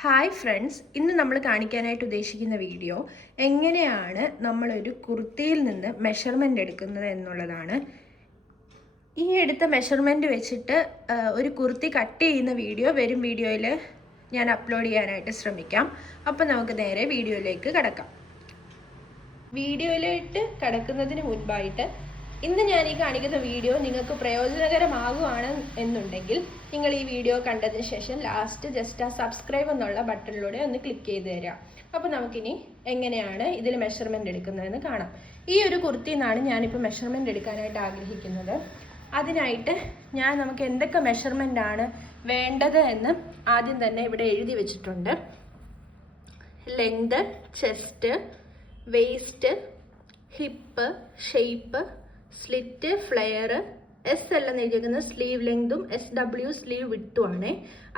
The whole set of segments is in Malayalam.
ഹായ് ഫ്രണ്ട്സ്, ഇന്ന് നമ്മൾ കാണിക്കാനായിട്ട് ഉദ്ദേശിക്കുന്ന വീഡിയോ എങ്ങനെയാണ് നമ്മളൊരു കുർത്തിയിൽ നിന്ന് മെഷർമെൻ്റ് എടുക്കുന്നത് എന്നുള്ളതാണ്. ഈ എടുത്ത മെഷർമെൻറ്റ് വെച്ചിട്ട് ഒരു കുർത്തി കട്ട് ചെയ്യുന്ന വീഡിയോ വരും വീഡിയോയിൽ ഞാൻ അപ്ലോഡ് ചെയ്യാനായിട്ട് ശ്രമിക്കാം. അപ്പോൾ നമുക്ക് നേരെ വീഡിയോയിലേക്ക് കടക്കാം. വീഡിയോയിലേക്ക് കടക്കുന്നതിന് മുൻപായിട്ട് ഇന്ന് ഞാൻ ഈ കാണിക്കുന്ന വീഡിയോ നിങ്ങൾക്ക് പ്രയോജനകരമാകുകയാണ് എന്നുണ്ടെങ്കിൽ നിങ്ങൾ ഈ വീഡിയോ കണ്ടതിന് ശേഷം ലാസ്റ്റ് ജസ്റ്റ് ആ സബ്സ്ക്രൈബ് എന്നുള്ള ബട്ടണിലൂടെ ഒന്ന് ക്ലിക്ക് ചെയ്ത് തരാം. അപ്പോൾ നമുക്കിനി എങ്ങനെയാണ് ഇതിൽ മെഷർമെൻ്റ് എടുക്കുന്നതെന്ന് കാണാം. ഈ ഒരു കുർത്തിയിൽ നിന്നാണ് ഞാനിപ്പോൾ മെഷർമെൻ്റ് എടുക്കാനായിട്ട് ആഗ്രഹിക്കുന്നത്. അതിനായിട്ട് നമുക്ക് എന്തൊക്കെ മെഷർമെൻ്റ് ആണ് വേണ്ടത് എന്ന് ആദ്യം തന്നെ ഇവിടെ എഴുതി വെച്ചിട്ടുണ്ട്. Length, chest, waist, hip, shape, slit, flare, S എല്ലാം എഴുതിയിരിക്കുന്നത് സ്ലീവ് ലെങ്തും SW സ്ലീവ് വിട്ടുമാണ്.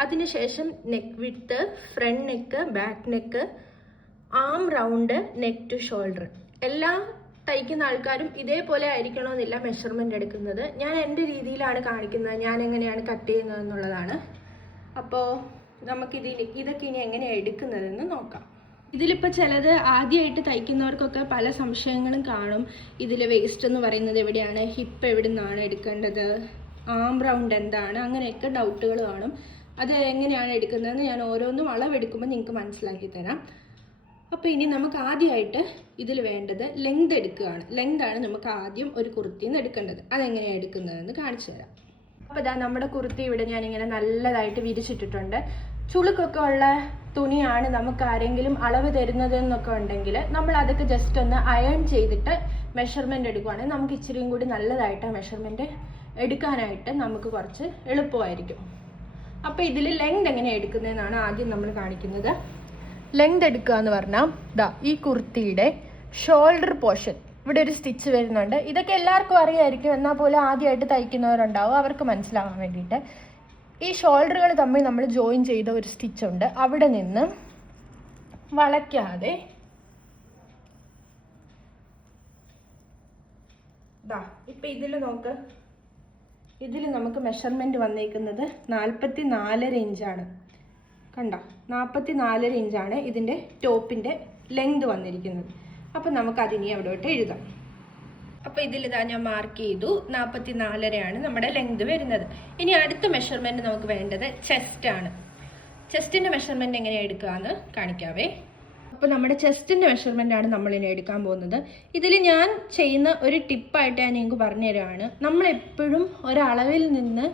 അതിനുശേഷം neck width, front neck, back neck, arm round, neck to shoulder. എല്ലാ തയ്ക്കുന്ന ആൾക്കാരും ഇതേപോലെ ആയിരിക്കണമെന്നില്ല മെഷർമെൻ്റ് എടുക്കുന്നത്. ഞാൻ എൻ്റെ രീതിയിലാണ് കാണിക്കുന്നത്, ഞാൻ എങ്ങനെയാണ് കട്ട് ചെയ്യുന്നത് എന്നുള്ളതാണ്. അപ്പോൾ ഇതൊക്കെ ഇനി എങ്ങനെയാണ് എടുക്കുന്നതെന്ന് നോക്കാം. ഇതിലിപ്പോൾ ചിലത് ആദ്യമായിട്ട് തയ്ക്കുന്നവർക്കൊക്കെ പല സംശയങ്ങളും കാണും. ഇതിൽ വേസ്റ്റ് എന്ന് പറയുന്നത് എവിടെയാണ്, ഹിപ്പ് എവിടെ നിന്നാണ് എടുക്കേണ്ടത്, ആം റൗണ്ട് എന്താണ്, അങ്ങനെയൊക്കെ ഡൗട്ടുകൾ കാണും. അത് എങ്ങനെയാണ് എടുക്കുന്നതെന്ന് ഞാൻ ഓരോന്നും അളവെടുക്കുമ്പോൾ നിങ്ങൾക്ക് മനസ്സിലാക്കി തരാം. അപ്പോൾ ഇനി നമുക്ക് ആദ്യമായിട്ട് ഇതിൽ വേണ്ടത് ലെങ്ത് എടുക്കുകയാണ്. ലെങ്താണ് നമുക്ക് ആദ്യം ഒരു കുർത്തിയിൽ നിന്ന് എടുക്കേണ്ടത്. അതെങ്ങനെയാണ് എടുക്കുന്നതെന്ന് കാണിച്ചു തരാം. അപ്പോൾ ഇതാ നമ്മുടെ കുർത്തി ഇവിടെ ഞാനിങ്ങനെ നല്ലതായിട്ട് വിരിച്ചിട്ടിട്ടുണ്ട്. ചുളുക്കൊക്കെ ഉള്ള തുണിയാണ് നമുക്ക് ആരെങ്കിലും അളവ് തരുന്നത് എന്നൊക്കെ ഉണ്ടെങ്കിൽ നമ്മൾ അതൊക്കെ ജസ്റ്റ് ഒന്ന് അയൺ ചെയ്തിട്ട് മെഷർമെൻ്റ് എടുക്കുകയാണെങ്കിൽ നമുക്ക് ഇച്ചിരിയും കൂടി നല്ലതായിട്ട് മെഷർമെൻ്റ് എടുക്കാനായിട്ട് നമുക്ക് കുറച്ച് എളുപ്പമായിരിക്കും. അപ്പോൾ ഇതിൽ ലെങ്ത് എങ്ങനെയാണ് എടുക്കുന്നതെന്നാണ് ആദ്യം നമ്മൾ കാണിക്കുന്നത്. ലെങ്ത് എടുക്കുക എന്ന് പറഞ്ഞാൽ ഈ കുർത്തിയുടെ ഷോൾഡർ പോർഷൻ ഇവിടെ ഒരു സ്റ്റിച്ച് വരുന്നുണ്ട്. ഇതൊക്കെ എല്ലാവർക്കും അറിയായിരിക്കും, എന്നാൽ പോലും ആദ്യമായിട്ട് തയ്ക്കുന്നവരുണ്ടാവും, അവർക്ക് മനസ്സിലാവാൻ വേണ്ടിയിട്ട്. ഈ ഷോൾഡറുകൾ തമ്മിൽ നമ്മൾ ജോയിൻ ചെയ്ത ഒരു സ്റ്റിച്ച് ഉണ്ട്. അവിടെ നിന്ന് വളയ്ക്കാതെ ഇപ്പം ഇതിൽ നോക്ക്, ഇതിൽ നമുക്ക് മെഷർമെൻറ്റ് വന്നേക്കുന്നത് 44.5 ഇഞ്ചാണ്. കണ്ടോ, 44 ഇഞ്ചാണ് ഇതിൻ്റെ ടോപ്പിൻ്റെ ലെങ്ത് വന്നിരിക്കുന്നത്. അപ്പം നമുക്കതിനി അവിടോട്ട് എഴുതാം. അപ്പോൾ ഇതിലിതാ ഞാൻ മാർക്ക് ചെയ്തു, 44.5 നമ്മുടെ ലെങ്ത് വരുന്നത്. ഇനി അടുത്ത മെഷർമെൻറ്റ് നമുക്ക് വേണ്ടത് ചെസ്റ്റാണ്. ചെസ്റ്റിൻ്റെ മെഷർമെൻറ്റ് എങ്ങനെയാണ് എടുക്കുക എന്ന് കാണിക്കാവേ. അപ്പോൾ നമ്മുടെ ചെസ്റ്റിൻ്റെ മെഷർമെൻ്റ് ആണ് നമ്മളിനി എടുക്കാൻ പോകുന്നത്. ഇതിൽ ഞാൻ ചെയ്യുന്ന ഒരു ടിപ്പായിട്ട് ഞാൻ നിങ്ങൾക്ക് പറഞ്ഞു തരുവാണ്. നമ്മളെപ്പോഴും ഒരളവിൽ നിന്ന്,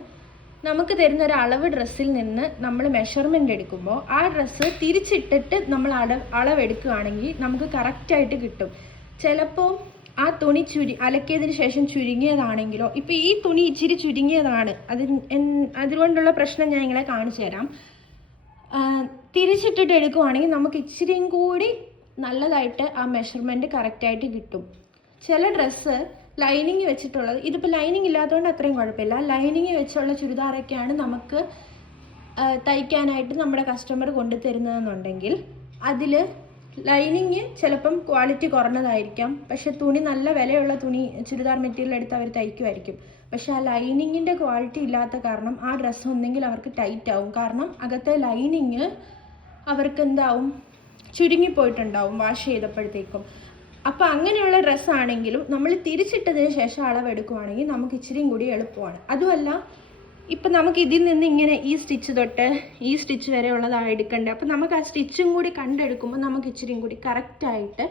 നമുക്ക് തരുന്ന ഒരു അളവ് ഡ്രസ്സിൽ നിന്ന് നമ്മൾ മെഷർമെൻ്റ് എടുക്കുമ്പോൾ ആ ഡ്രസ്സ് തിരിച്ചിട്ടിട്ട് നമ്മൾ അളവെടുക്കുകയാണെങ്കിൽ നമുക്ക് കറക്റ്റായിട്ട് കിട്ടും. ചിലപ്പോൾ ആ തുണി അലക്കിയതിന് ശേഷം ചുരുങ്ങിയതാണെങ്കിലോ, ഇപ്പോൾ ഈ തുണി ഇച്ചിരി ചുരുങ്ങിയതാണ്, അതുകൊണ്ടുള്ള പ്രശ്നം ഞാൻ നിങ്ങളെ കാണിച്ചു തരാം. തിരിച്ചിട്ടിട്ട് എടുക്കുവാണെങ്കിൽ നമുക്ക് ഇച്ചിരിയും കൂടി നല്ലതായിട്ട് ആ മെഷർമെൻറ്റ് കറക്റ്റായിട്ട് കിട്ടും. ചില ഡ്രസ്സ് ലൈനിങ് വെച്ചിട്ടുള്ളത്, ഇതിപ്പോൾ ലൈനിങ് ഇല്ലാത്തതുകൊണ്ട് അത്രയും കുഴപ്പമില്ല. ലൈനിങ് വെച്ചുള്ള ചുരിദാറൊക്കെയാണ് നമുക്ക് തയ്ക്കാനായിട്ട് നമ്മുടെ കസ്റ്റമർ കൊണ്ടുതരുന്നതെന്നുണ്ടെങ്കിൽ അതിൽ ലൈനിങ് ചിലപ്പം ക്വാളിറ്റി കുറഞ്ഞതായിരിക്കാം, പക്ഷെ തുണി നല്ല വിലയുള്ള തുണി, ചുരിദാർ മെറ്റീരിയൽ എടുത്ത് അവർ തയ്ക്കുമായിരിക്കും. പക്ഷെ ആ ലൈനിങ്ങിൻ്റെ ക്വാളിറ്റി ഇല്ലാത്ത കാരണം ആ ഡ്രസ്സ് ഒന്നെങ്കിൽ അവർക്ക് ടൈറ്റ് ആവും. കാരണം അകത്തെ ലൈനിങ് അവർക്ക് എന്താവും, ചുരുങ്ങിപ്പോയിട്ടുണ്ടാവും വാഷ് ചെയ്തപ്പോഴത്തേക്കും. അപ്പോൾ അങ്ങനെയുള്ള ഡ്രസ്സാണെങ്കിലും നമ്മൾ തിരിച്ചിട്ടതിന് ശേഷം അളവെടുക്കുവാണെങ്കിൽ നമുക്ക് ഇച്ചിരിയും കൂടി എളുപ്പമാണ്. അതുമല്ല, ഇപ്പം നമുക്ക് ഇതിൽ നിന്ന് ഇങ്ങനെ ഈ സ്റ്റിച്ച് തൊട്ട് ഈ സ്റ്റിച്ച് വരെ ഉള്ളതാണ് എടുക്കേണ്ടത്. അപ്പം നമുക്ക് ആ സ്റ്റിച്ചും കൂടി കണ്ടെടുക്കുമ്പോൾ നമുക്ക് ഇച്ചിരിയും കൂടി കറക്റ്റായിട്ട്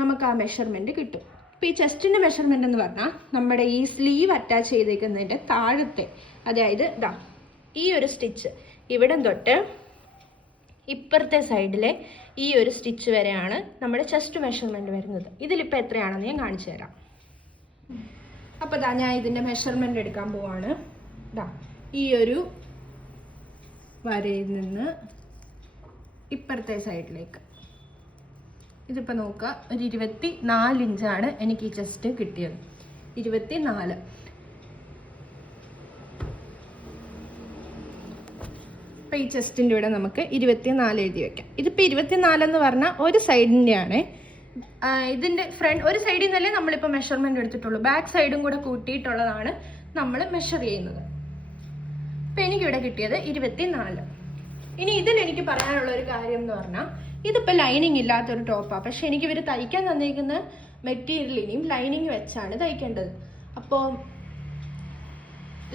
നമുക്ക് ആ മെഷർമെൻറ്റ് കിട്ടും. ഇപ്പോൾ ഈ ചെസ്റ്റിൻ്റെ മെഷർമെൻ്റ് എന്ന് പറഞ്ഞാൽ നമ്മുടെ ഈ സ്ലീവ് അറ്റാച്ച് ചെയ്തേക്കുന്നതിൻ്റെ താഴത്തെ, അതായത് ഈ ഒരു സ്റ്റിച്ച് ഇവിടെ തൊട്ട് ഇപ്പുറത്തെ സൈഡിലെ ഈ ഒരു സ്റ്റിച്ച് വരെയാണ് നമ്മുടെ ചെസ്റ്റ് മെഷർമെൻറ്റ് വരുന്നത്. ഇതിലിപ്പോൾ എത്രയാണെന്ന് ഞാൻ കാണിച്ചു തരാം. അപ്പോൾ ഞാൻ ഇതിൻ്റെ മെഷർമെൻറ്റ് എടുക്കാൻ പോവാണ്. ഈ ഒരു വരയിൽ നിന്ന് ഇപ്പുറത്തെ സൈഡിലേക്ക് ഇതിപ്പോൾ നോക്കുക, ഒരു 24 ഇഞ്ചാണ് എനിക്ക് ഈ ചെസ്റ്റ് കിട്ടിയത്. 24. അപ്പോൾ ഈ ചെസ്റ്റിൻ്റെ ഇവിടെ നമുക്ക് 24 എഴുതി വയ്ക്കാം. ഇതിപ്പോൾ 24 എന്ന് പറഞ്ഞാൽ ഒരു സൈഡിൻ്റെയാണ്. ഇതിൻ്റെ ഫ്രണ്ട് ഒരു സൈഡിൽ നിന്നല്ലേ നമ്മളിപ്പോൾ മെഷർമെൻറ്റ് എടുത്തിട്ടുള്ളൂ, ബാക്ക് സൈഡും കൂടെ കൂട്ടിയിട്ടുള്ളതാണ് നമ്മൾ മെഷർ ചെയ്യുന്നത്. അപ്പോൾ എനിക്കിവിടെ കിട്ടിയത് 24. ഇനി ഇതിൽ എനിക്ക് പറയാനുള്ള ഒരു കാര്യം എന്ന് പറഞ്ഞാൽ, ഇതിപ്പോൾ ലൈനിങ് ഇല്ലാത്തൊരു ടോപ്പാണ്, പക്ഷെ എനിക്ക് ഇവർ തയ്ക്കാൻ തന്നിരിക്കുന്ന മെറ്റീരിയലിനെയും ലൈനിങ് വെച്ചാണ് തയ്ക്കേണ്ടത്. അപ്പോൾ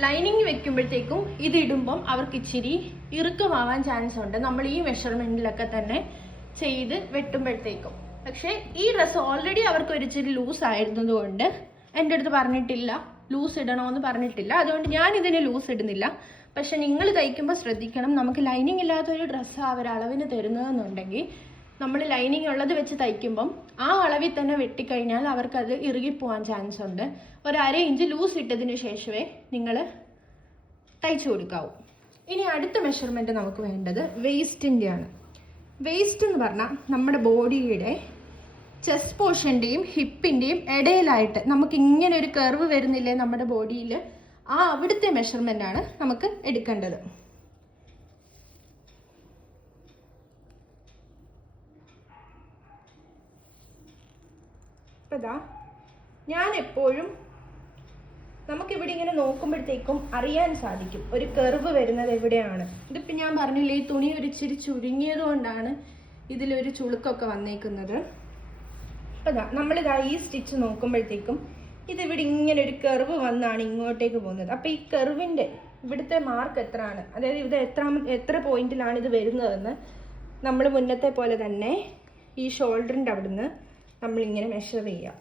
ലൈനിങ് വെക്കുമ്പോഴത്തേക്കും ഇതിടുമ്പം അവർക്ക് ഇച്ചിരി ഇറുക്കമാവാൻ ചാൻസ് ഉണ്ട്, നമ്മൾ ഈ മെഷർമെൻറ്റിലൊക്കെ തന്നെ ചെയ്ത് വെട്ടുമ്പോഴത്തേക്കും. പക്ഷേ ഈ ഡ്രസ്സ് ഓൾറെഡി അവർക്ക് ഒരു ഇച്ചിരി ലൂസ് ആയിരുന്നതുകൊണ്ട് എൻ്റെ അടുത്ത് പറഞ്ഞിട്ടില്ല, ലൂസ് ഇടണമെന്ന് പറഞ്ഞിട്ടില്ല. അതുകൊണ്ട് ഞാൻ ഇതിന് ലൂസ് ഇടുന്നില്ല. പക്ഷെ നിങ്ങൾ തയ്ക്കുമ്പോൾ ശ്രദ്ധിക്കണം, നമുക്ക് ലൈനിങ് ഇല്ലാത്തൊരു ഡ്രസ്സ് അവർ അളവിന് തരുന്നതെന്നുണ്ടെങ്കിൽ നമ്മൾ ലൈനിങ് ഉള്ളത് വെച്ച് തയ്ക്കുമ്പം ആ അളവിൽ തന്നെ വെട്ടിക്കഴിഞ്ഞാൽ അവർക്കത് ഇറുകിപ്പോവാൻ ചാൻസ് ഉണ്ട്. ഒരു 1/2 ഇഞ്ച് ലൂസ് ഇട്ടതിന് ശേഷമേ നിങ്ങൾ തയ്ച്ചു കൊടുക്കാവൂ. ഇനി അടുത്ത മെഷർമെൻറ്റ് നമുക്ക് വേണ്ടത് വേസ്റ്റിൻ്റെയാണ്. വേസ്റ്റ് എന്ന് പറഞ്ഞാൽ നമ്മുടെ ബോഡിയുടെ ചെസ്റ്റ് പോർഷൻ്റെയും ഹിപ്പിൻ്റെയും ഇടയിലായിട്ട് നമുക്ക് ഇങ്ങനെ ഒരു കർവ് വരുന്നില്ലേ നമ്മുടെ ബോഡിയിൽ, ആ അവിടുത്തെ മെഷർമെൻ്റാണ് നമുക്ക് എടുക്കേണ്ടത്. അപ്പോൾ ഇതാ ഞാൻ എപ്പോഴും നമുക്കിവിടെ ഇങ്ങനെ നോക്കുമ്പോഴത്തേക്കും അറിയാൻ സാധിക്കും ഒരു കർവ് വരുന്നത് എവിടെയാണ്. ഇതിപ്പോൾ ഞാൻ പറഞ്ഞില്ലേ, ഈ തുണി ഒരു ഇച്ചിരി ചുരുങ്ങിയത് കൊണ്ടാണ് ഇതിലൊരു ചുളുക്കൊക്കെ വന്നേക്കുന്നത്. അപ്പോൾ ഇതാ നമ്മളിതാ ഈ സ്റ്റിച്ച് നോക്കുമ്പോഴത്തേക്കും ഇതിവിടെ ഇങ്ങനെ ഒരു കർവ് വന്നാണ് ഇങ്ങോട്ടേക്ക് പോകുന്നത്. അപ്പോൾ ഈ കർവിൻ്റെ ഇവിടുത്തെ മാർക്ക് എത്രയാണ്, അതായത് ഇത് എത്ര പോയിന്റിലാണ് ഇത് വരുന്നതെന്ന് നമ്മൾ മുന്നത്തെ പോലെ തന്നെ ഈ ഷോൾഡറിൻ്റെ അവിടുന്ന് നമ്മളിങ്ങനെ മെഷർ ചെയ്യാം.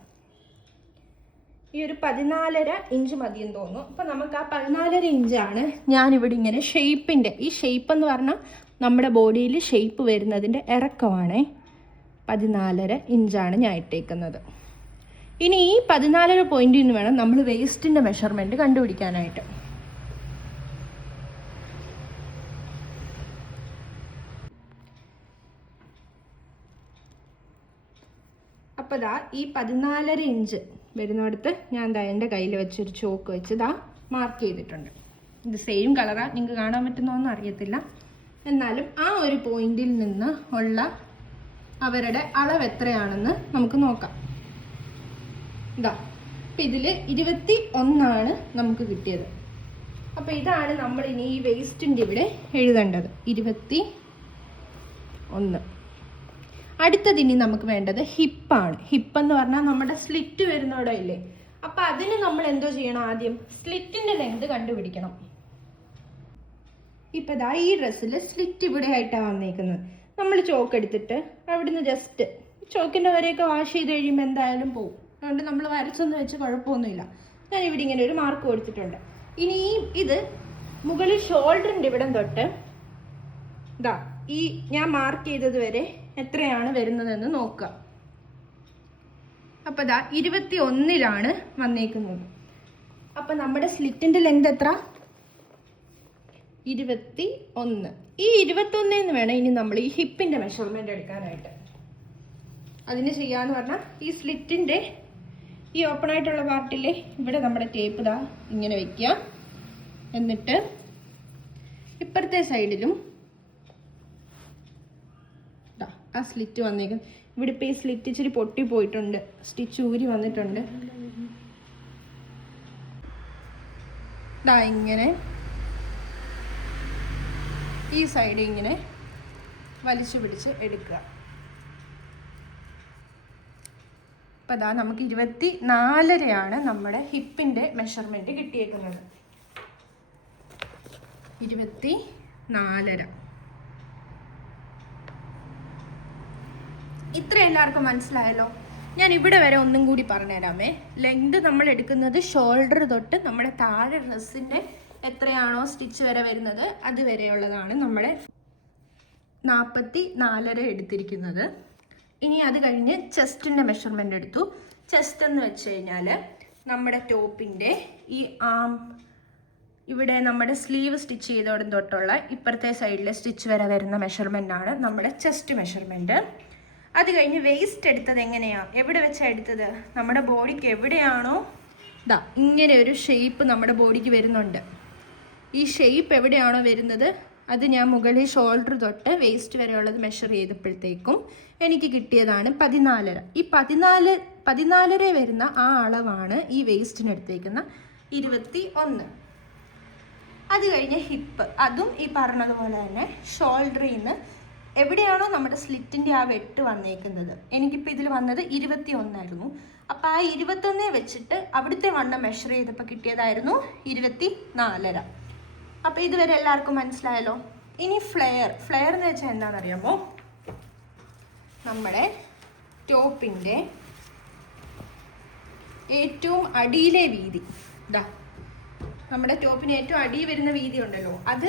ഈ ഒരു 14.5 ഇഞ്ച് മതിയെന്ന് തോന്നുന്നു. അപ്പോൾ നമുക്ക് ആ 14.5 ഇഞ്ചാണ് ഞാനിവിടെ ഇങ്ങനെ ഷെയ്പ്പിൻ്റെ, ഈ ഷെയ്പ്പ് എന്ന് പറഞ്ഞാൽ നമ്മുടെ ബോഡിയിൽ ഷെയ്പ്പ് വരുന്നതിൻ്റെ ഇറക്കമാണ്. 14.5 ഇഞ്ചാണ് ഞാൻ ഇട്ടേക്കുന്നത്. ഇനി ഈ 14 പോയിന്റിൽ നിന്ന് വേണം നമ്മൾ വേസ്റ്റിൻ്റെ മെഷർമെൻറ്റ് കണ്ടുപിടിക്കാനായിട്ട്. അപ്പോൾ ദാ ഈ 14.5 ഇഞ്ച് വരുന്നിടത്ത് ഞാൻ ദാ എൻ്റെ കയ്യിൽ വെച്ചൊരു ചോക്ക് വെച്ച് ദാ മാർക്ക് ചെയ്തിട്ടുണ്ട്. ഇത് സെയിം കളറാണ്, നിങ്ങൾക്ക് കാണാൻ പറ്റുന്നൊന്നും അറിയത്തില്ല. എന്നാലും ആ ഒരു പോയിന്റിൽ നിന്ന് ഉള്ള അവരുടെ അളവ് എത്രയാണെന്ന് നമുക്ക് നോക്കാം. ഇതാ അപ്പം ഇതിൽ 21 നമുക്ക് കിട്ടിയത്. അപ്പോൾ ഇതാണ് നമ്മൾ ഇനി ഈ വേസ്റ്റിൻ്റെ ഇവിടെ എഴുതേണ്ടത്, 21. അടുത്തതിനി നമുക്ക് വേണ്ടത് ഹിപ്പാണ്. ഹിപ്പ് എന്ന് പറഞ്ഞാൽ നമ്മുടെ സ്ലിറ്റ് വരുന്നവിടെ ഇല്ലേ, അപ്പം അതിന് നമ്മൾ എന്തോ ചെയ്യണം, ആദ്യം സ്ലിറ്റിൻ്റെ ലെങ്ത് കണ്ടുപിടിക്കണം. ഇപ്പം ഇതാ ഈ ഡ്രസ്സിൽ സ്ലിറ്റ് ഇവിടെ ആയിട്ടാണ് വന്നേക്കുന്നത്. നമ്മൾ ചോക്ക് എടുത്തിട്ട് അവിടുന്ന് ജസ്റ്റ് ചോക്കിൻ്റെ വരെയൊക്കെ വാഷ് ചെയ്ത് കഴിയുമ്പോൾ എന്തായാലും പോകും. അതുകൊണ്ട് നമ്മൾ വരച്ചൊന്നും വെച്ച് കുഴപ്പമൊന്നുമില്ല. ഞാൻ ഇവിടെ ഇങ്ങനെ ഒരു മാർക്ക് കൊടുത്തിട്ടുണ്ട്. ഇനി ഇത് മുകളിൽ ഷോൾഡറിൻ്റെ ഇവിടം തൊട്ട് ഇതാ ഈ ഞാൻ മാർക്ക് ചെയ്തത് വരെ എത്രയാണ് വരുന്നതെന്ന് നോക്കുക. അപ്പം ഇതാ 21 വന്നേക്കുന്നത്. അപ്പം നമ്മുടെ സ്ലിറ്റിൻ്റെ ലെങ്ത് എത്ര? 21. ഈ 21 വേണം ഇനി നമ്മൾ ഈ ഹിപ്പിൻ്റെ മെഷർമെൻ്റ് എടുക്കാനായിട്ട്. അതിന് ചെയ്യാന്ന് പറഞ്ഞാൽ ഈ സ്ലിറ്റിൻ്റെ ഈ ഓപ്പൺ ആയിട്ടുള്ള പാർട്ടിലെ ഇവിടെ നമ്മുടെ ടേപ്പ് ഇതാ ഇങ്ങനെ വെക്കുക. എന്നിട്ട് ഇപ്പുറത്തെ സൈഡിലും ആ സ്ലിറ്റ് വന്നേക്കും. ഇവിടെ ഇപ്പോൾ ഈ സ്ലിറ്റ് ഇച്ചിരി പൊട്ടി പോയിട്ടുണ്ട്, സ്റ്റിച്ച് ഊരി വന്നിട്ടുണ്ട്. ഇതാ ഇങ്ങനെ ഈ സൈഡ് ഇങ്ങനെ വലിച്ചു പിടിച്ച് എടുക്കുക. അപ്പം അതാ നമുക്ക് 24 നമ്മുടെ ഹിപ്പിൻ്റെ മെഷർമെൻറ്റ് കിട്ടിയേക്കുന്നത്. 24. ഇത്ര എല്ലാവർക്കും മനസ്സിലായല്ലോ. ഞാൻ ഇവിടെ വരെ ഒന്നും കൂടി പറഞ്ഞുതരാമേ. ലെങ്ത് നമ്മൾ എടുക്കുന്നത് ഷോൾഡർ തൊട്ട് നമ്മുടെ താഴെ ഡ്രസ്സിൻ്റെ എത്രയാണോ സ്റ്റിച്ച് വരെ വരുന്നത് അതുവരെയുള്ളതാണ് നമ്മുടെ 44 എടുത്തിരിക്കുന്നത്. ഇനി അത് കഴിഞ്ഞ് ചെസ്റ്റിൻ്റെ മെഷർമെൻ്റ് എടുത്തു. ചെസ്റ്റ് എന്ന് വെച്ച് കഴിഞ്ഞാൽ നമ്മുടെ ടോപ്പിൻ്റെ ഈ ആം ഇവിടെ നമ്മുടെ സ്ലീവ് സ്റ്റിച്ച് ചെയ്തോടും തൊട്ടുള്ള ഇപ്പുറത്തെ സൈഡിലെ സ്റ്റിച്ച് വരെ വരുന്ന മെഷർമെൻ്റാണ് നമ്മുടെ ചെസ്റ്റ് മെഷർമെൻറ്റ്. അത് കഴിഞ്ഞ് വേസ്റ്റ് എടുത്തത് എങ്ങനെയാണ്, എവിടെ വെച്ചാണ് എടുത്തത്? നമ്മുടെ ബോഡിക്ക് എവിടെയാണോ ഇതാ ഇങ്ങനെ ഒരു ഷേപ്പ് നമ്മുടെ ബോഡിക്ക് വരുന്നുണ്ട്. ഈ ഷേപ്പ് എവിടെയാണോ വരുന്നത് അത് ഞാൻ മുകളിൽ ഷോൾഡർ തൊട്ട് വേസ്റ്റ് വരെയുള്ളത് മെഷർ ചെയ്തപ്പോഴത്തേക്കും എനിക്ക് കിട്ടിയതാണ് 14. ഈ 14 വരുന്ന ആ അളവാണ് ഈ വേസ്റ്റിന് എടുത്തേക്കുന്ന 21. അത് കഴിഞ്ഞ് ഹിപ്പ്, അതും ഈ പറഞ്ഞതുപോലെ തന്നെ ഷോൾഡറിൽ നിന്ന് എവിടെയാണോ നമ്മുടെ സ്ലിറ്റിൻ്റെ ആ വെട്ട് വന്നേക്കുന്നത്, എനിക്കിപ്പോൾ ഇതിൽ വന്നത് 21 അപ്പോൾ ആ 21 വെച്ചിട്ട് അവിടുത്തെ വണ്ണം മെഷർ ചെയ്തപ്പോൾ കിട്ടിയതായിരുന്നു 24.5. അപ്പോൾ ഇതുവരെ എല്ലാവർക്കും മനസ്സിലായല്ലോ. ഇനി ഫ്ലെയർ എന്ന് വെച്ചാൽ എന്താണെന്നറിയാമോ? നമ്മുടെ ടോപ്പിൻ്റെ ഏറ്റവും അടിയിലെ വീതി, ഇതാ നമ്മുടെ ടോപ്പിന് ഏറ്റവും അടിയിൽ വരുന്ന വീതി ഉണ്ടല്ലോ, അത്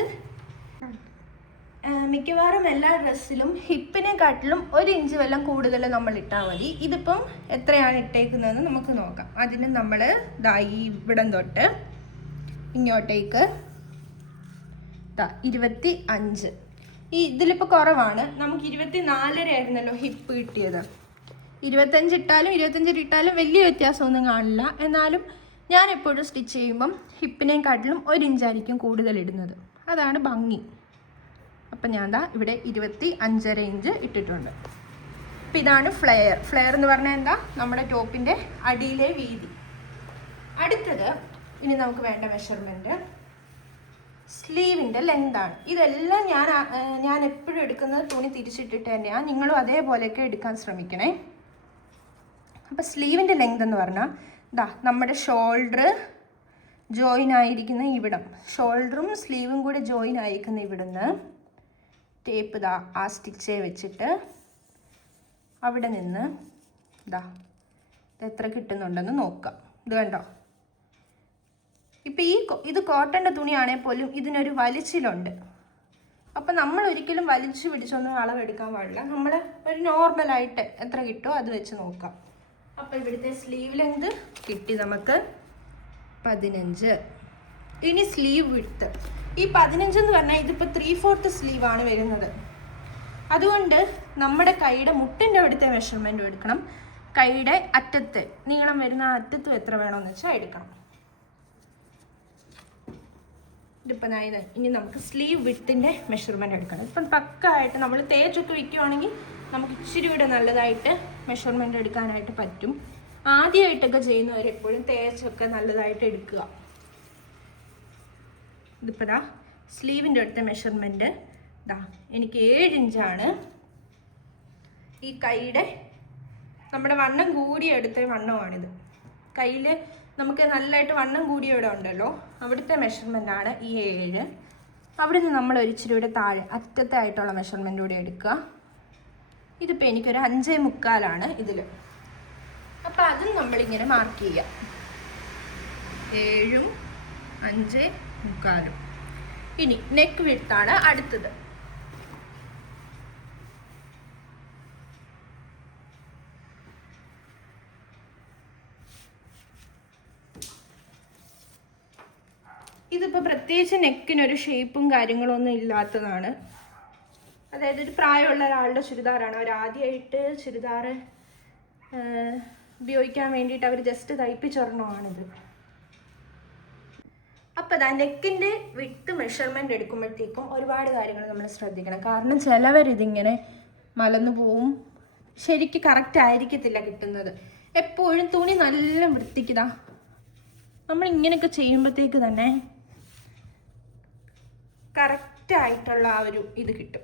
മിക്കവാറും എല്ലാ ഡ്രസ്സിലും ഹിപ്പിനെക്കാട്ടിലും 1 ഇഞ്ച് വല്ലതും കൂടുതൽ നമ്മൾ ഇട്ടാൽ മതി. ഇതിപ്പം എത്രയാണ് ഇട്ടേക്കുന്നതെന്ന് നമുക്ക് നോക്കാം. അതിന് നമ്മൾ ഈ ഇവിടം തൊട്ട് ഇങ്ങോട്ടേക്ക് 25. ഇതിലിപ്പോൾ കുറവാണ്, നമുക്ക് 24.5 ആയിരുന്നല്ലോ ഹിപ്പ് കിട്ടിയത്. 25 ഇട്ടാലും വലിയ വ്യത്യാസമൊന്നും കാണില്ല. എന്നാലും ഞാൻ എപ്പോഴും സ്റ്റിച്ച് ചെയ്യുമ്പം ഹിപ്പിനെക്കാട്ടിലും 1 ഇഞ്ചായിരിക്കും കൂടുതൽ ഇടുന്നത്, അതാണ് ഭംഗി. അപ്പം ഞാൻ ഇവിടെ 25.5 ഇഞ്ച് ഇട്ടിട്ടുണ്ട്. അപ്പം ഇതാണ് ഫ്ലെയർ എന്ന് പറഞ്ഞാൽ എന്താ? നമ്മുടെ ടോപ്പിൻ്റെ അടിയിലെ വീതി. അടുത്തത് ഇനി നമുക്ക് വേണ്ട മെഷർമെൻറ്റ് സ്ലീവിൻ്റെ ലെങ്താണ്. ഇതെല്ലാം ഞാൻ എപ്പോഴും എടുക്കുന്നത് തുണി തിരിച്ചിട്ടിട്ട് തന്നെയാണ്. നിങ്ങളും അതേപോലെയൊക്കെ എടുക്കാൻ ശ്രമിക്കണേ. അപ്പോൾ സ്ലീവിൻ്റെ ലെങ്ത് എന്ന് പറഞ്ഞാൽ നമ്മുടെ ഷോൾഡർ ജോയിൻ ആയിരിക്കുന്ന ഇവിടം, ഷോൾഡറും സ്ലീവും കൂടെ ജോയിൻ ആയിരിക്കുന്ന ഇവിടുന്ന് ടേപ്പ് ആ സ്റ്റിച്ചേ വെച്ചിട്ട് അവിടെ നിന്ന് എത്ര കിട്ടുന്നുണ്ടെന്ന് നോക്കാം. ഇത് കണ്ടോ? ഇപ്പം ഇത് കോട്ടൻ്റെ തുണിയാണെങ്കിൽ പോലും ഇതിനൊരു വലിച്ചിലുണ്ട്. അപ്പം നമ്മൾ ഒരിക്കലും വലിച്ചു പിടിച്ചൊന്നും അളവെടുക്കാൻ പാടില്ല. നമ്മൾ ഒരു നോർമലായിട്ട് എത്ര കിട്ടുമോ അത് വെച്ച് നോക്കാം. അപ്പോൾ ഇവിടുത്തെ സ്ലീവ് ലെങ്ത് കിട്ടി നമുക്ക് 15. ഇനി സ്ലീവ് വിഡ്ത്ത്, ഈ 15 എന്ന് പറഞ്ഞാൽ ഇതിപ്പോൾ 3/4 സ്ലീവാണ് വരുന്നത്. അതുകൊണ്ട് നമ്മുടെ കൈയുടെ മുട്ടിൻ്റെ അവിടുത്തെ മെഷർമെൻറ്റും എടുക്കണം, കൈയുടെ അറ്റത്ത് നീളം വരുന്ന അറ്റത്തും എത്ര വേണമെന്ന് വെച്ചാൽ എടുക്കണം. ഇതിപ്പോൾ ഇനി നമുക്ക് സ്ലീവ് വിഡ്ത്തിൻ്റെ മെഷർമെൻറ്റ് എടുക്കണം. ഇപ്പം പക്കായിട്ട് നമ്മൾ തേച്ചൊക്കെ വയ്ക്കുവാണെങ്കിൽ നമുക്ക് ഇച്ചിരി കൂടെ നല്ലതായിട്ട് മെഷർമെൻറ്റ് എടുക്കാനായിട്ട് പറ്റും. ആദ്യമായിട്ടൊക്കെ ചെയ്യുന്നവരെപ്പോഴും തേച്ചൊക്കെ നല്ലതായിട്ട് എടുക്കുക. ഇതിപ്പോൾ സ്ലീവിൻ്റെ അടുത്ത മെഷർമെൻറ്റ് എനിക്ക് 7 ഇഞ്ചാണ്. ഈ കൈയുടെ നമ്മുടെ വണ്ണം കൂടിയ അടുത്ത വണ്ണമാണിത്. കയ്യിൽ നമുക്ക് നല്ലതായിട്ട് വണ്ണം കൂടിയ ഇവിടെ ഉണ്ടല്ലോ, അവിടുത്തെ മെഷർമെൻറ്റാണ് ഈ 7. അവിടെ നിന്ന് നമ്മൾ ഒരിച്ചിരി കൂടെ താഴെ അറ്റത്തായിട്ടുള്ള മെഷർമെൻറ്റ് കൂടെ എടുക്കുക. ഇതിപ്പോൾ എനിക്കൊരു 5.25 ഇതിൽ. അപ്പോൾ അതും നമ്മളിങ്ങനെ മാർക്ക് ചെയ്യാം. 7ഉം 5.25. ഇനി നെക്ക് വിഡ്ത്താണ് അടുത്തത്. ഇതിപ്പോൾ പ്രത്യേകിച്ച് നെക്കിനൊരു ഷേപ്പും കാര്യങ്ങളൊന്നും ഇല്ലാത്തതാണ്. അതായത് ഒരു പ്രായമുള്ള ഒരാളുടെ ചുരിദാറാണ്, അവർ ആദ്യമായിട്ട് ചുരിദാർ ഉപയോഗിക്കാൻ വേണ്ടിയിട്ട് അവർ ജസ്റ്റ് തയ്പ്പിച്ചൊരെണ്ണമാണിത്. അപ്പോൾ നെക്കിൻ്റെ വിഡ്ത്ത് മെഷർമെൻറ്റ് എടുക്കുമ്പോഴത്തേക്കും ഒരുപാട് കാര്യങ്ങൾ നമ്മൾ ശ്രദ്ധിക്കണം. കാരണം ചിലവരിതിങ്ങനെ മലന്നു പോവും, ശരിക്കും കറക്റ്റ് ആയിരിക്കത്തില്ല കിട്ടുന്നത്. എപ്പോഴും തുണി നല്ല വൃത്തിക്ക് നമ്മൾ ഇങ്ങനെയൊക്കെ ചെയ്യുമ്പോഴത്തേക്ക് തന്നെ കറക്റ്റായിട്ടുള്ള ആ ഒരു ഇത് കിട്ടും.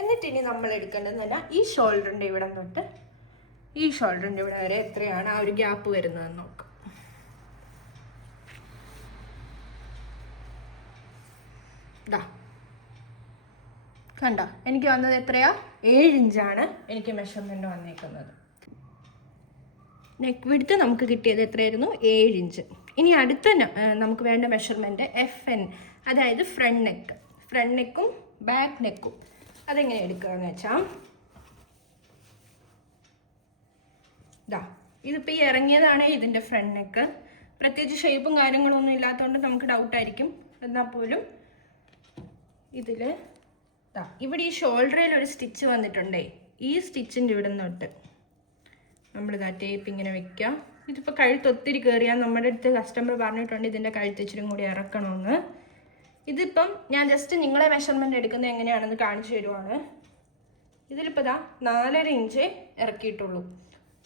എന്നിട്ടിനി നമ്മൾ എടുക്കേണ്ടതെന്ന് പറഞ്ഞാൽ ഈ ഷോൾഡറിൻ്റെ ഇവിടെ തൊട്ട് ഈ ഷോൾഡറിൻ്റെ ഇവിടെ വരെ എത്രയാണ് ആ ഒരു ഗ്യാപ്പ് വരുന്നതെന്ന് നോക്കാം. കണ്ടോ, എനിക്ക് വന്നത് എത്രയാ? 7 ഇഞ്ചാണ് എനിക്ക് മെഷർമെൻറ്റ് വന്നേക്കുന്നത്. നെക്ക് വിഡ്ത്ത് നമുക്ക് കിട്ടിയത് എത്രയായിരുന്നു? 7 ഇഞ്ച്. ഇനി അടുത്ത നമുക്ക് വേണ്ട മെഷർമെൻറ്റ് FN, അതായത് ഫ്രണ്ട് നെക്കും ബാക്ക് നെക്കും. അതെങ്ങനെ എടുക്കുകയെന്ന് വെച്ചാൽ ഇതിപ്പോൾ ഈ ഇറങ്ങിയതാണ് ഇതിൻ്റെ ഫ്രണ്ട് നെക്ക്. പ്രത്യേകിച്ച് ഷേപ്പും കാര്യങ്ങളൊന്നും ഇല്ലാത്തതുകൊണ്ട് നമുക്ക് ഡൗട്ടായിരിക്കും. എന്നാൽ പോലും ഇതിൽ ഇവിടെ ഈ ഷോൾഡറിൽ ഒരു സ്റ്റിച്ച് വന്നിട്ടുണ്ടേ, ഈ സ്റ്റിച്ചിൻ്റെ ഇവിടെ തൊട്ട് നമ്മളിതാ ടേപ്പ് ഇങ്ങനെ വെക്കുക. ഇതിപ്പോൾ കഴുത്ത് ഒത്തിരി കയറിയാൽ നമ്മുടെ അടുത്ത് കസ്റ്റമർ പറഞ്ഞിട്ടുണ്ട് ഇതിൻ്റെ കഴുത്ത് ഇച്ചിരി കൂടി ഇറക്കണമെന്ന്. ഇതിപ്പം ഞാൻ ജസ്റ്റ് നിങ്ങളെ മെഷർമെൻറ്റ് എടുക്കുന്നത് എങ്ങനെയാണെന്ന് കാണിച്ചു തരുവാണ്. ഇതിലിപ്പോൾ 4.5 ഇഞ്ച് ഇറക്കിയിട്ടുള്ളൂ.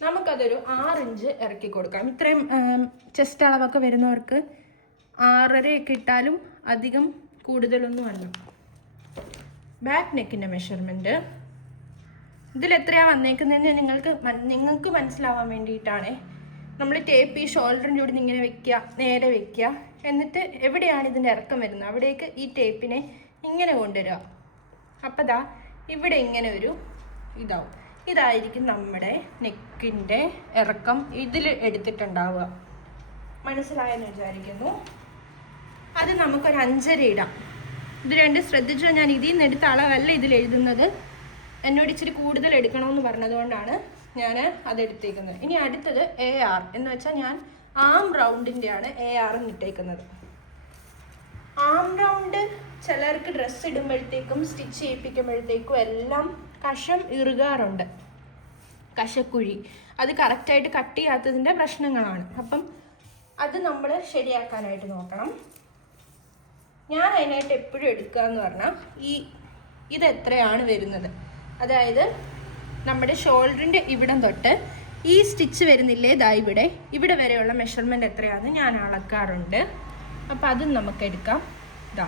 നമുക്കതൊരു 6 ഇഞ്ച് ഇറക്കി കൊടുക്കാം. ഇത്രയും ചെസ്റ്റ് അളവൊക്കെ വരുന്നവർക്ക് 6.5 ഇട്ടാലും അധികം കൂടുതലൊന്നും അല്ല. ബാക്ക് നെക്കിൻ്റെ മെഷർമെൻറ്റ് ഇതിലെത്രയാണ് വന്നേക്കുന്നതെന്ന് നിങ്ങൾക്ക് മനസ്സിലാവാൻ വേണ്ടിയിട്ടാണ്. നമ്മൾ ടേപ്പ് ഈ ഷോൾഡറിൻ്റെ കൂടെ ഇങ്ങനെ വെക്കുക, നേരെ വെക്കുക, എന്നിട്ട് എവിടെയാണ് ഇതിൻ്റെ ഇറക്കം വരുന്നത് അവിടേക്ക് ഈ ടേപ്പിനെ ഇങ്ങനെ കൊണ്ടുവരിക. അപ്പോൾ ദാ ഇവിടെ ഇങ്ങനെ ഒരു ഇതാവും. ഇതായിരിക്കും നമ്മുടെ നെക്കിൻ്റെ ഇറക്കം ഇതിൽ എടുത്തിട്ടുണ്ടാവുക. മനസ്സിലായെന്ന് വിചാരിക്കുന്നു. അത് നമുക്കൊരു 5.5 ഇടാം. ഇത് രണ്ടും ശ്രദ്ധിച്ചാൽ ഞാൻ ഇതിൽ നിന്ന് എടുത്ത അളവല്ല ഇതിൽ എഴുതുന്നത്. എന്നോട് ഇച്ചിരി കൂടുതൽ എടുക്കണമെന്ന് പറഞ്ഞതുകൊണ്ടാണ് ഞാൻ അതെടുത്തേക്കുന്നത്. ഇനി അടുത്തത് AR എന്ന് വെച്ചാൽ ഞാൻ ആം റൗണ്ടിൻ്റെയാണ് AR ഇട്ടേക്കുന്നത്. ആം റൗണ്ട് ചിലർക്ക് ഡ്രസ്സ് ഇടുമ്പോഴത്തേക്കും സ്റ്റിച്ച് ചെയ്യിപ്പിക്കുമ്പോഴത്തേക്കും എല്ലാം കഷം ഇറുകാറുണ്ട്, കശക്കുഴി. അത് കറക്റ്റായിട്ട് കട്ട് ചെയ്യാത്തതിൻ്റെ പ്രശ്നങ്ങളാണ്. അപ്പം അത് നമ്മൾ ശരിയാക്കാനായിട്ട് നോക്കണം. ഞാൻ അതിനായിട്ട് എപ്പോഴും എടുക്കുക എന്ന് പറഞ്ഞാൽ ഇതെത്രയാണ് വരുന്നത്, അതായത് നമ്മുടെ ഷോൾഡറിൻ്റെ ഇവിടം തൊട്ട് ഈ സ്റ്റിച്ച് വരുന്നില്ലേ ദാ ഇവിടെ വരെയുള്ള മെഷർമെൻറ്റ് എത്രയാണെന്ന് ഞാൻ അളക്കാറുണ്ട്. അപ്പം അതും നമുക്ക് എടുക്കാം. ഇതാ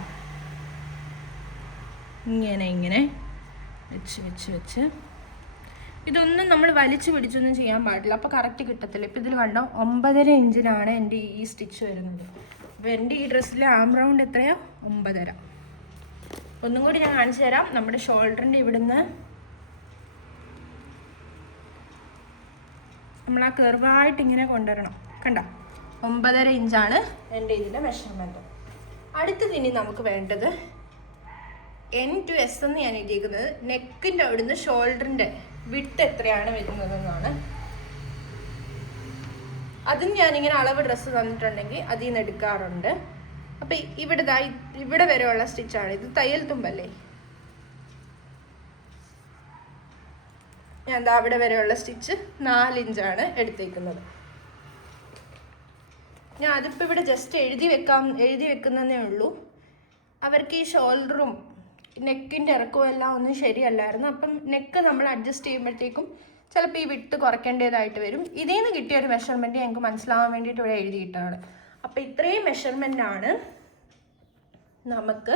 ഇങ്ങനെ വെച്ച് ഇതൊന്നും നമ്മൾ വലിച്ചു പിടിച്ചൊന്നും ചെയ്യാൻ പാടില്ല, അപ്പോൾ കറക്റ്റ് കിട്ടത്തില്ല. ഇപ്പം ഇതിൽ കണ്ടോ 9.5 ഇഞ്ചിനാണ് എൻ്റെ ഈ സ്റ്റിച്ച് വരുന്നത്. അപ്പോൾ എൻ്റെ ഈ ഡ്രസ്സിലെ ആം റൗണ്ട് എത്രയാണ്? 9.5. ഒന്നും കൂടി ഞാൻ കാണിച്ചു തരാം. നമ്മുടെ ഷോൾഡറിൻ്റെ ഇവിടുന്ന് നമ്മൾ ആ കർവായിട്ട് ഇങ്ങനെ കൊണ്ടുവരണം. കണ്ട 9.5 ഇഞ്ചാണ് എൻ്റെ ഇതിൻ്റെ മെഷർമെൻറ്റ്. അടുത്തത് ഇനി നമുക്ക് വേണ്ടത് N to S എന്ന് ഞാൻ എഴുതിയിരിക്കുന്നത് നെക്കിൻ്റെ അവിടുന്ന് ഷോൾഡറിൻ്റെ വിട്ട് എത്രയാണ് വരുന്നതെന്നാണ്. അതും ഞാനിങ്ങനെ അളവ് ഡ്രസ്സ് തന്നിട്ടുണ്ടെങ്കിൽ അതിൽ നിന്ന് എടുക്കാറുണ്ട്. അപ്പം ഇവിടെ വരെയുള്ള സ്റ്റിച്ചാണ് ഇത്. തയ്യൽ തുമ്പല്ലേ, ഞാൻ അവിടെ വരെയുള്ള സ്റ്റിച്ച് 4 ഇഞ്ചാണ് എടുത്തേക്കുന്നത്. ഞാൻ അതിപ്പോൾ ഇവിടെ ജസ്റ്റ് എഴുതി വെക്കുന്നതേ ഉള്ളൂ. അവർക്ക് ഈ ഷോൾഡറും നെക്കിൻ്റെ ഇറക്കവും എല്ലാം ഒന്നും ശരിയല്ലായിരുന്നു. അപ്പം നെക്ക് നമ്മൾ അഡ്ജസ്റ്റ് ചെയ്യുമ്പോഴത്തേക്കും ചിലപ്പോൾ ഈ വിട്ട് കുറയ്ക്കേണ്ടതായിട്ട് വരും. ഇതിൽ നിന്ന് കിട്ടിയ ഒരു മെഷർമെൻറ്റ് ഞങ്ങൾക്ക് മനസ്സിലാവാൻ വേണ്ടിയിട്ട് ഇവിടെ എഴുതിയിട്ടാണ്. അപ്പോൾ ഇത്രയും മെഷർമെൻറ്റാണ് നമുക്ക്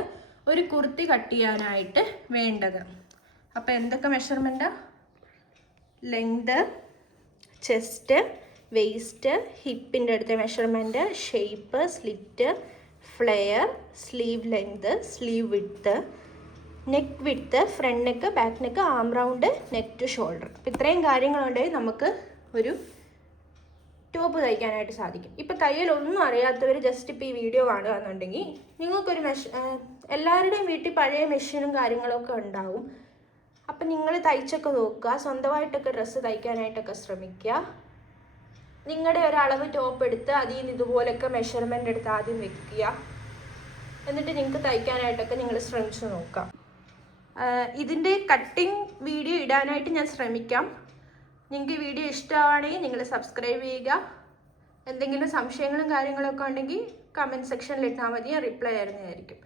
ഒരു കുർത്തി കട്ട് ചെയ്യാനായിട്ട് വേണ്ടത്. അപ്പോൾ എന്തൊക്കെ മെഷർമെൻറ്റാണ്? ലെങ്ത്, ചെസ്റ്റ്, വെയ്സ്റ്റ്, ഹിപ്പിൻ്റെ അടുത്ത measurement, shape, slit, flare, sleeve length, sleeve width, neck width, front neck, back neck, arm round, neck to shoulder. അപ്പോൾ ഇത്രയും കാര്യങ്ങളുണ്ടെങ്കിൽ നമുക്ക് ഒരു ടോപ്പ് തയ്ക്കാനായിട്ട് സാധിക്കും. ഇപ്പോൾ തയ്യലൊന്നും അറിയാത്തവർ ജസ്റ്റ് ഇപ്പോൾ ഈ വീഡിയോ കാണുകയെന്നുണ്ടെങ്കിൽ നിങ്ങൾക്കൊരു എല്ലാവരുടെയും വീട്ടിൽ പഴയ മെഷീനും കാര്യങ്ങളൊക്കെ ഉണ്ടാവും. അപ്പം നിങ്ങൾ തയ്ച്ചൊക്കെ നോക്കുക, സ്വന്തമായിട്ടൊക്കെ ഡ്രസ്സ് തയ്ക്കാനായിട്ടൊക്കെ ശ്രമിക്കുക. നിങ്ങളുടെ ഒരളവ് ടോപ്പ് എടുത്ത് അതിൽ നിന്ന് ഇതുപോലൊക്കെ മെഷർമെൻ്റ് എടുത്ത് ആദ്യം വെക്കുക. എന്നിട്ട് നിങ്ങൾക്ക് തയ്ക്കാനായിട്ടൊക്കെ നിങ്ങൾ ശ്രമിച്ചു നോക്കാം. ഇതിൻ്റെ കട്ടിങ് വീഡിയോ ഇടാനായിട്ട് ഞാൻ ശ്രമിക്കാം. നിങ്ങൾക്ക് ഈ വീഡിയോ ഇഷ്ടമാണെങ്കിൽ നിങ്ങൾ സബ്സ്ക്രൈബ് ചെയ്യുക. എന്തെങ്കിലും സംശയങ്ങളും കാര്യങ്ങളൊക്കെ ഉണ്ടെങ്കിൽ കമൻറ്റ് സെക്ഷനിൽ ഇട്ടാൽ മതി, ഞാൻ റിപ്ലൈ തരുന്നതായിരിക്കും.